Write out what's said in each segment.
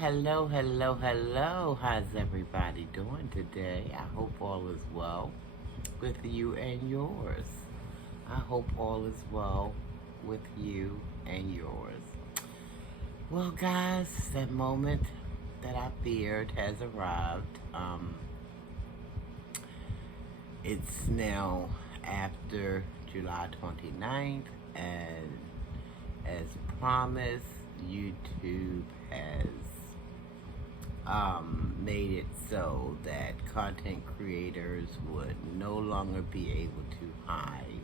Hello. How's everybody doing today? I hope all is well with you and yours. I hope all is well with you and yours. Well, guys, that moment that I feared has arrived. It's now after July 29th, and as promised, YouTube has made it so that content creators would no longer be able to hide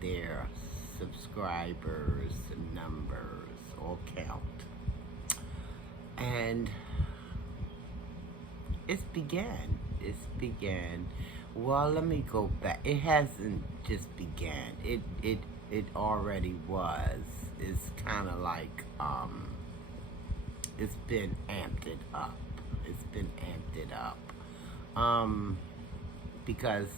their subscribers numbers or count. And it's began. Well, let me go back. It hasn't just began. It already was. It's kind of like it's been amped it up. It's been amped it up. Because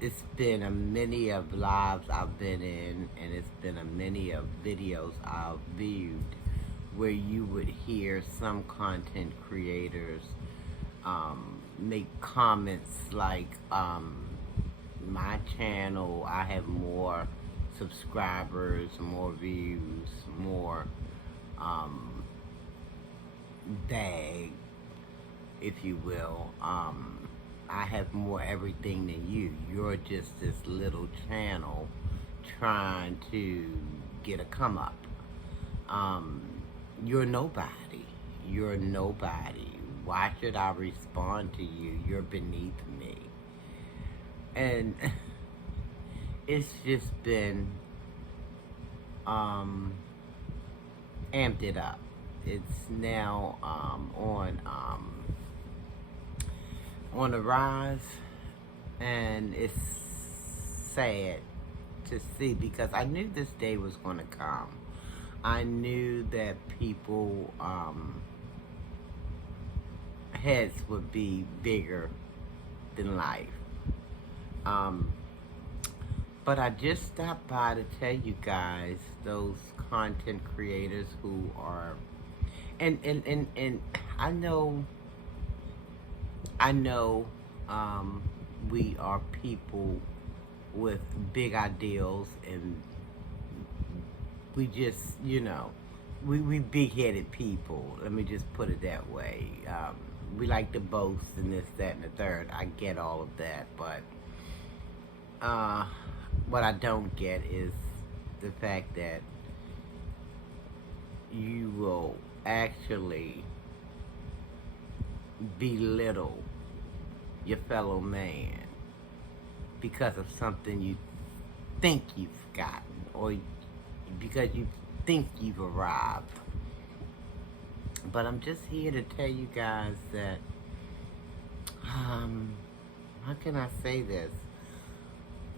it's been a many of lives I've been in, and it's been a many of videos I've viewed where you would hear some content creators make comments like, my channel, I have more subscribers, more views, more bag, if you will. I have more everything than you. You're just this little channel trying to get a come up. You're nobody. You're nobody. Why should I respond to you? You're beneath me. And it's just been amped it up. It's now on the rise, and it's sad to see because I knew this day was going to come. I knew that people heads would be bigger than life. But I just stopped by to tell you guys, those content creators who are, and I know, we are people with big ideals, and we just, we big-headed people. Let me just put it that way. We like to boast and this, that, and the third. I get all of that, but what I don't get is the fact that you will actually belittle your fellow man because of something you think you've gotten, or because you think you've arrived. But I'm just here to tell you guys that, how can I say this?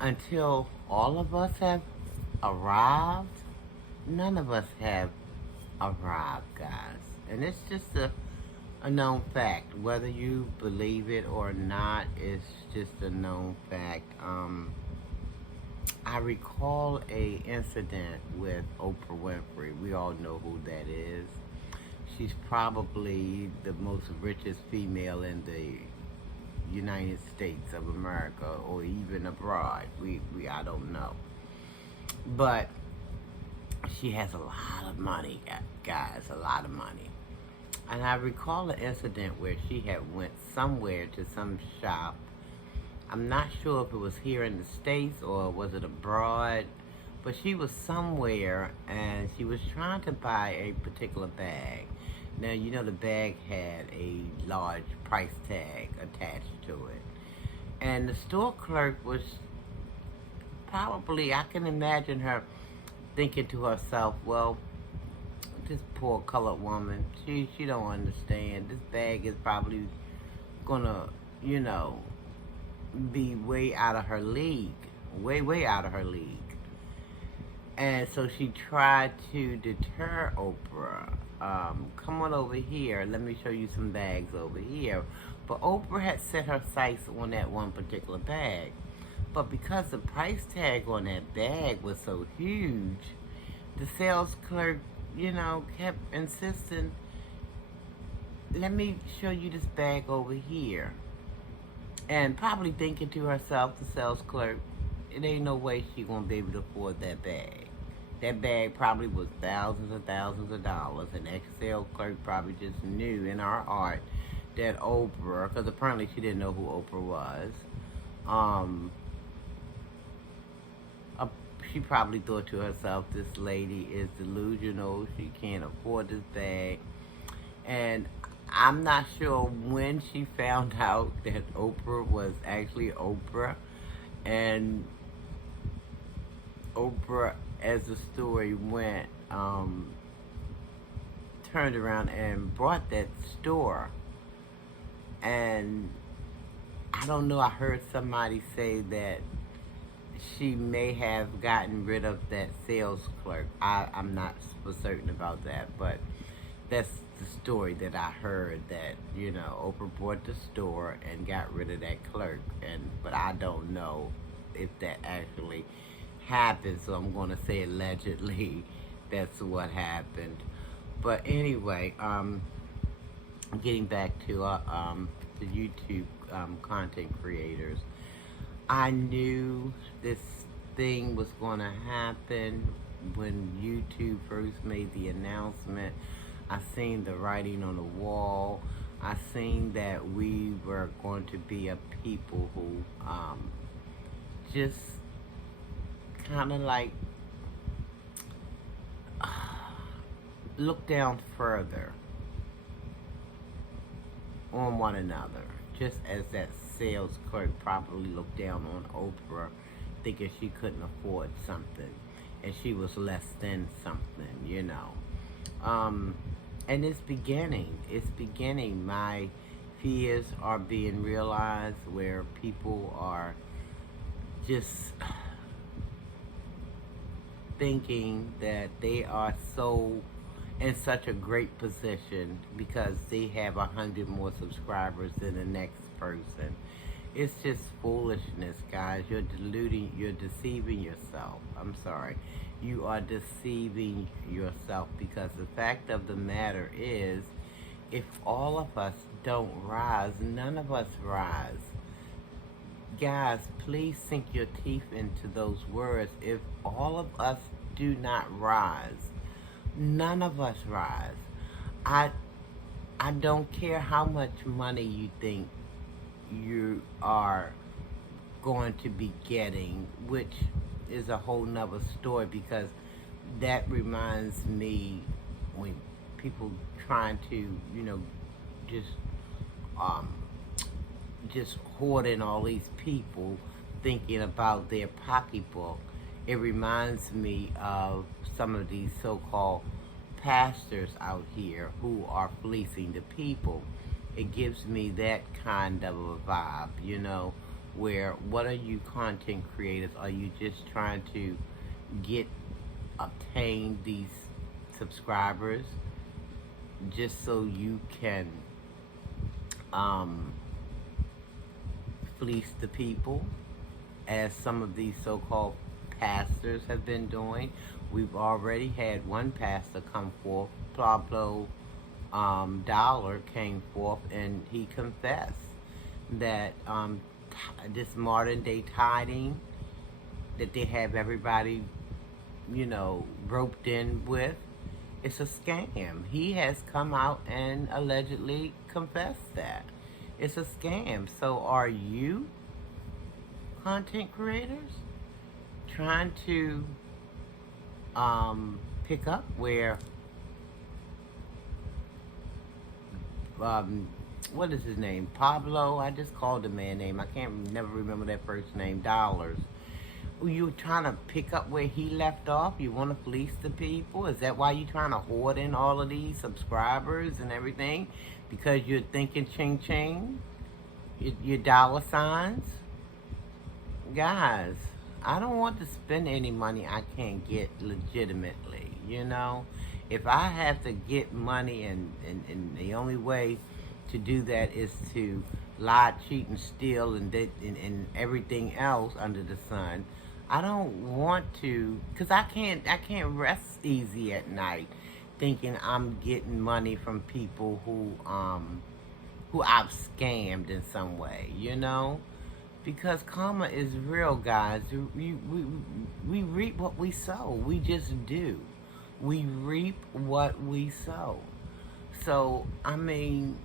Until all of us have arrived, none of us have arrived, guys. And it's just a known fact. Whether you believe it or not, it's just a known fact. I recall a incident with Oprah Winfrey. We all know who that is. She's probably the most richest female in the United States of America, or even abroad. I don't know. But she has a lot of money, guys, a lot of money. And I recall an incident where she had went somewhere to some shop. I'm not sure if it was here in the States or was it abroad, but she was somewhere and she was trying to buy a particular bag. Now, you know the bag had a large price tag attached to it. And the store clerk was probably, I can imagine her thinking to herself, well, this poor colored woman, she don't understand. This bag is probably gonna, be way out of her league. Way out of her league. And so she tried to deter Oprah. Come on over here. Let me show you some bags over here. But Oprah had set her sights on that one particular bag. But because the price tag on that bag was so huge, the sales clerk kept insisting, let me show you this bag over here. And probably thinking to herself, the sales clerk, it ain't no way she gonna be able to afford that bag. That bag probably was thousands and thousands of dollars, and that sales clerk probably just knew in her heart that Oprah, because apparently she didn't know who Oprah was, um, uh, she probably thought to herself, this lady is delusional, she can't afford this bag. And I'm not sure when she found out that Oprah was actually Oprah. And Oprah, as the story went, turned around and bought that store. And I don't know, I heard somebody say that she may have gotten rid of that sales clerk. I'm not for certain about that, but that's the story that I heard, that Oprah bought the store and got rid of that clerk. But I don't know if that actually happened, so I'm going to say allegedly that's what happened. But anyway, getting back to the YouTube content creators, I knew this thing was going to happen when YouTube first made the announcement. I seen the writing on the wall. I seen that we were going to be a people who just kind of like look down further on one another, just as that sales clerk probably looked down on Oprah, thinking she couldn't afford something and she was less than something. And it's beginning. My fears are being realized, where people are just thinking that they are so in such a great position because they have 100 more subscribers than the next person. It's just foolishness, guys. You're deceiving yourself. I'm sorry. You are deceiving yourself, because the fact of the matter is, if all of us don't rise, none of us rise. Guys, please sink your teeth into those words. If all of us do not rise, none of us rise. I don't care how much money you think you are going to be getting, which is a whole nother story, because that reminds me when people trying to, just hoarding all these people, thinking about their pocketbook. It reminds me of some of these so-called pastors out here who are fleecing the people. It gives me that kind of a vibe, where what are you content creators? Are you just trying to obtain these subscribers just so you can fleece the people, as some of these so-called pastors have been doing? We've already had one pastor come forth, Pablo Dollar came forth, and he confessed that this modern day tithing that they have everybody, roped in with, it's a scam. He has come out and allegedly confessed that. It's a scam. So are you, content creators, trying to pick up where what is his name? Pablo, I just called the man name. I can't never remember that first name. Dollars. You trying to pick up where he left off? You want to fleece the people? Is that why you trying to hoard in all of these subscribers and everything? Because you're thinking ching ching? Your dollar signs? Guys, I don't want to spend any money I can't get legitimately, If I have to get money, and the only way to do that is to lie, cheat, and steal, and everything else under the sun, I don't want to, because I can't rest easy at night thinking I'm getting money from people who I've scammed in some way, you know? Because karma is real, guys. We reap what we sow. We just do. We reap what we sow. So, I mean,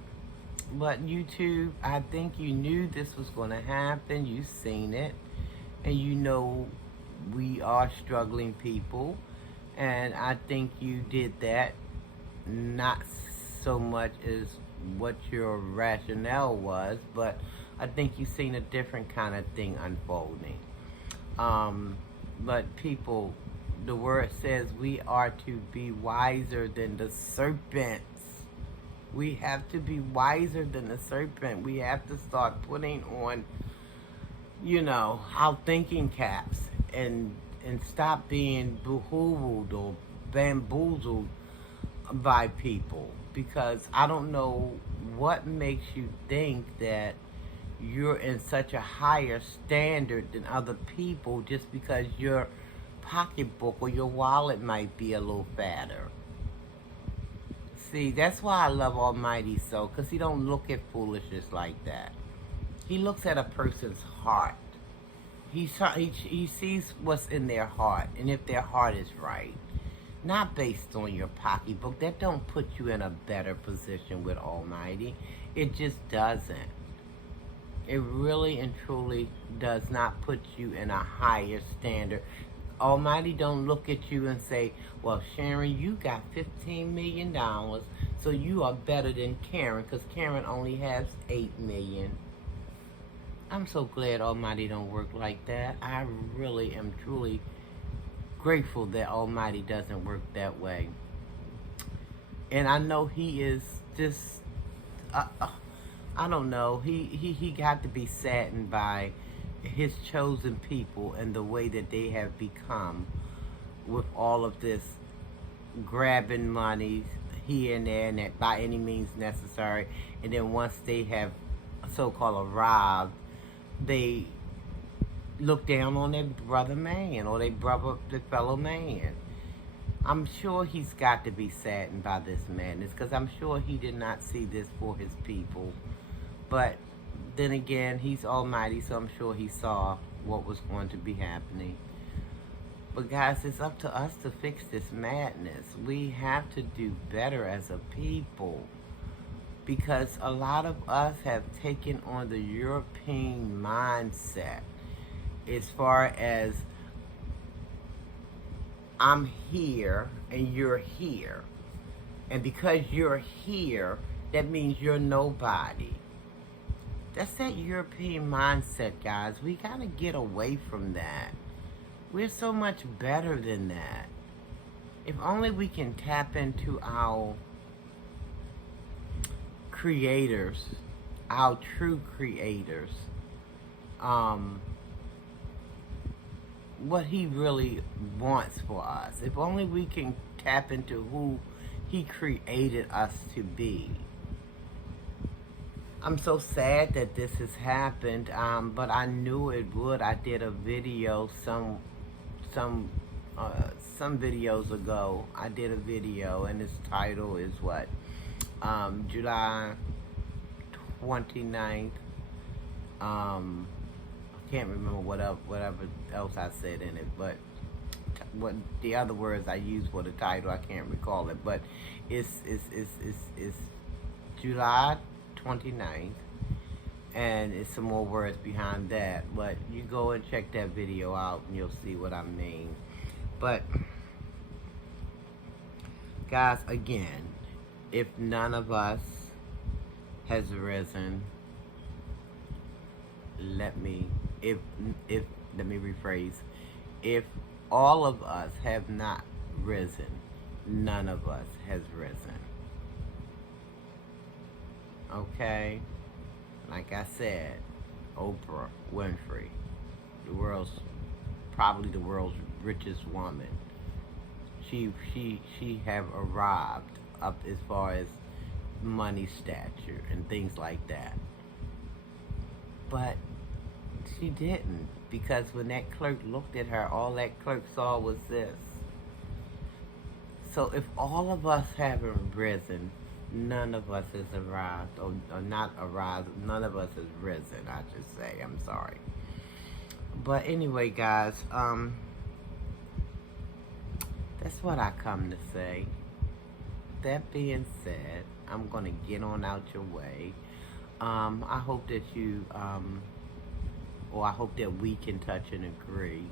but YouTube, I think you knew this was going to happen. You've seen it. And you know we are struggling people. And I think you did that not so much as what your rationale was, but I think you've seen a different kind of thing unfolding. But people, the word says we are to be wiser than the serpents. We have to be wiser than the serpent. We have to start putting on, our thinking caps and stop being behooved or bamboozled by people, because I don't know what makes you think that you're in such a higher standard than other people just because your pocketbook or your wallet might be a little fatter. See, that's why I love Almighty so, because he don't look at foolishness like that. He looks at a person's heart. He sees what's in their heart, and if their heart is right. Not based on your pocketbook. That don't put you in a better position with Almighty. It just doesn't. It really and truly does not put you in a higher standard. Almighty don't look at you and say, well, Sharon, you got $15 million, so you are better than Karen, because Karen only has $8 million. I'm so glad Almighty don't work like that. I really am truly grateful that Almighty doesn't work that way. And I know he is just, I don't know, he got to be saddened by his chosen people and the way that they have become with all of this grabbing money here and there and that by any means necessary. And then once they have so-called arrived, they look down on their brother man or their fellow man. I'm sure he's got to be saddened by this madness, because I'm sure he did not see this for his people. But then again, he's Almighty, so I'm sure he saw what was going to be happening. But guys, it's up to us to fix this madness. We have to do better as a people, because a lot of us have taken on the European mindset as far as I'm here and you're here. And because you're here, that means you're nobody. That's that European mindset, guys. We gotta get away from that. We're so much better than that. If only we can tap into our creators, our true creators, what he really wants for us. If only we can tap into who he created us to be. I'm so sad that this has happened, but I knew it would. I did a video some videos ago. I did a video, and its title is what? July 29th. I can't remember whatever else I said in it, but what the other words I used for the title, I can't recall it. But it's July 29th, and it's some more words behind that. But you go and check that video out, and you'll see what I mean. But guys, again, if none of us has risen, let me rephrase. If all of us have not risen, none of us has risen. Okay? Like I said, Oprah Winfrey, probably the world's richest woman. She have arrived up as far as money stature and things like that. But she didn't, because when that clerk looked at her, all that clerk saw was this. So if all of us haven't risen, none of us has arrived, or not arrived, none of us has risen, I should say. I'm sorry. But anyway, guys, that's what I come to say. That being said, I'm going to get on out your way. I hope that you, or I hope that we can touch and agree.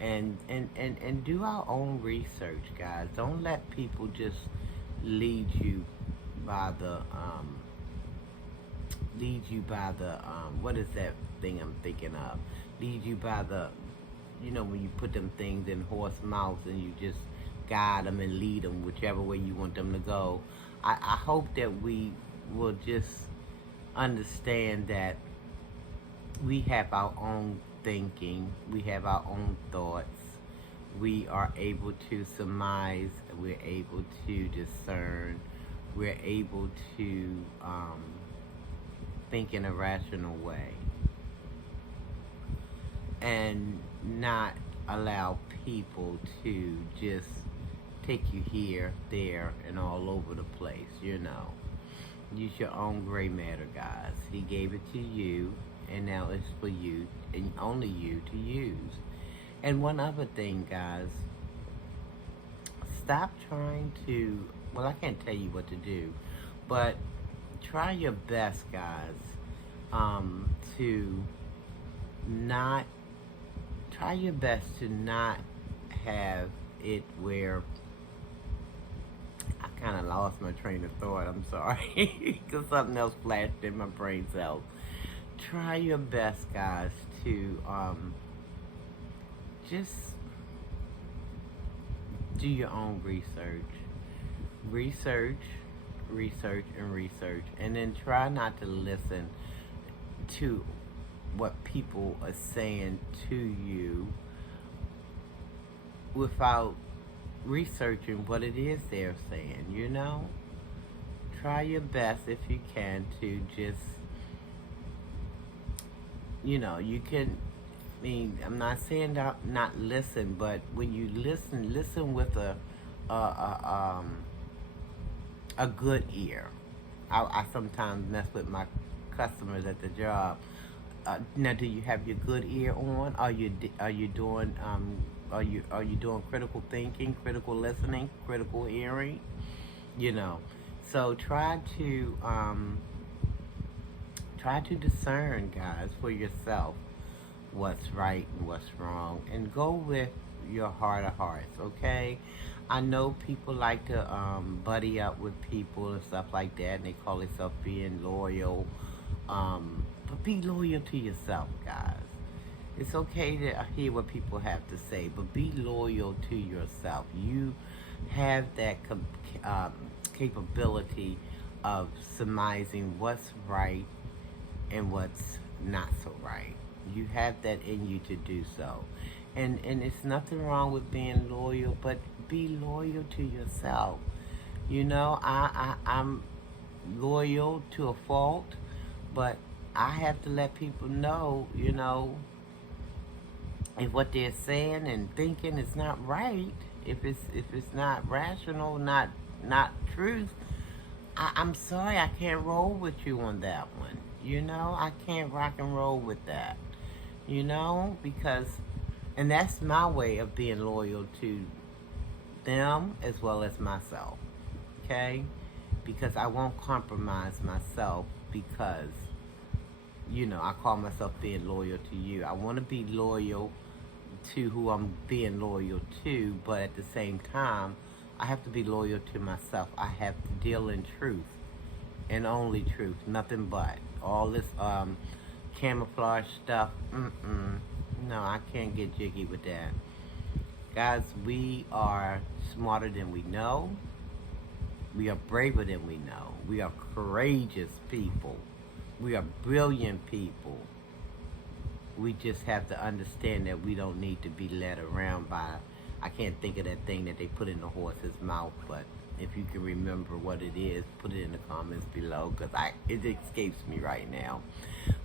And do our own research, guys. Don't let people just lead you by the, what is that thing I'm thinking of? Lead you by the, when you put them things in horse mouths and you just guide them and lead them whichever way you want them to go. I hope that we will just understand that we have our own thinking, we have our own thoughts, we are able to surmise, we're able to discern, we're able to think in a rational way, and not allow people to just take you here, there, and all over the place, Use your own gray matter, guys. He gave it to you, and now it's for you, and only you to use. And one other thing, guys, stop trying to, well, I can't tell you what to do, but try your best, guys, to not, try your best to not have it where, I kind of lost my train of thought, I'm sorry, because something else flashed in my brain cells. Try your best, guys, to just do your own research. Research, and then try not to listen to what people are saying to you without researching what it is they're saying, Try your best if you can to just, you can, I'm not saying not listen, but when you listen with a good ear. I sometimes mess with my customers at the job. Now, do you have your good ear on? Are you doing critical thinking, critical listening, critical hearing? So try to discern, guys, for yourself what's right and what's wrong, and go with your heart of hearts, okay? I know people like to buddy up with people and stuff like that, and they call themselves being loyal, but be loyal to yourself, guys. It's okay to hear what people have to say, but be loyal to yourself. You have that capability of surmising what's right and what's not so right. You have that in you to do so. And it's nothing wrong with being loyal, but be loyal to yourself. I'm loyal to a fault, but I have to let people know, if what they're saying and thinking is not right, if it's not rational, not truth, I'm sorry, I can't roll with you on that one. I can't rock and roll with that. Because, and that's my way of being loyal to them as well as myself. Okay? Because I won't compromise myself because, I call myself being loyal to you. I want to be loyal to who I'm being loyal to, but at the same time, I have to be loyal to myself. I have to deal in truth and only truth, nothing but. All this camouflage stuff, no, I can't get jiggy with that. Guys, we are smarter than we know. We are braver than we know. We are courageous people. We are brilliant people. We just have to understand that we don't need to be led around by, I can't think of that thing that they put in the horse's mouth, but if you can remember what it is, put it in the comments below, because it escapes me right now.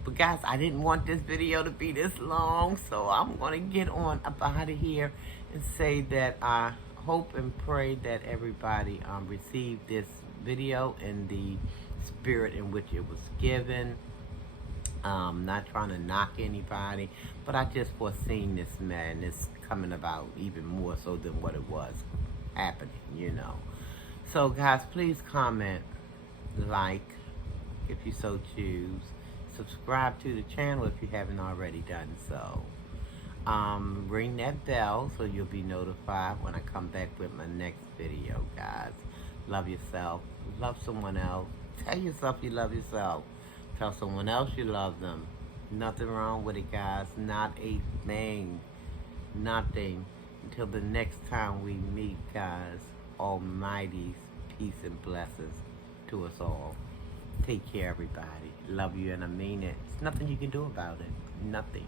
But guys, I didn't want this video to be this long, so I'm going to get on up out of here and say that I hope and pray that everybody received this video in the spirit in which it was given. Not trying to knock anybody, but I just foreseen this madness coming about even more so than what it was happening. So guys, please comment, like, if you so choose. Subscribe to the channel if you haven't already done so. Ring that bell so you'll be notified when I come back with my next video, guys. Love yourself. Love someone else. Tell yourself you love yourself. Tell someone else you love them. Nothing wrong with it, guys. Not a thing. Nothing. Until the next time we meet, guys. Almighty's peace and blessings to us all. Take care, everybody. Love you, and I mean it. There's nothing you can do about it. Nothing.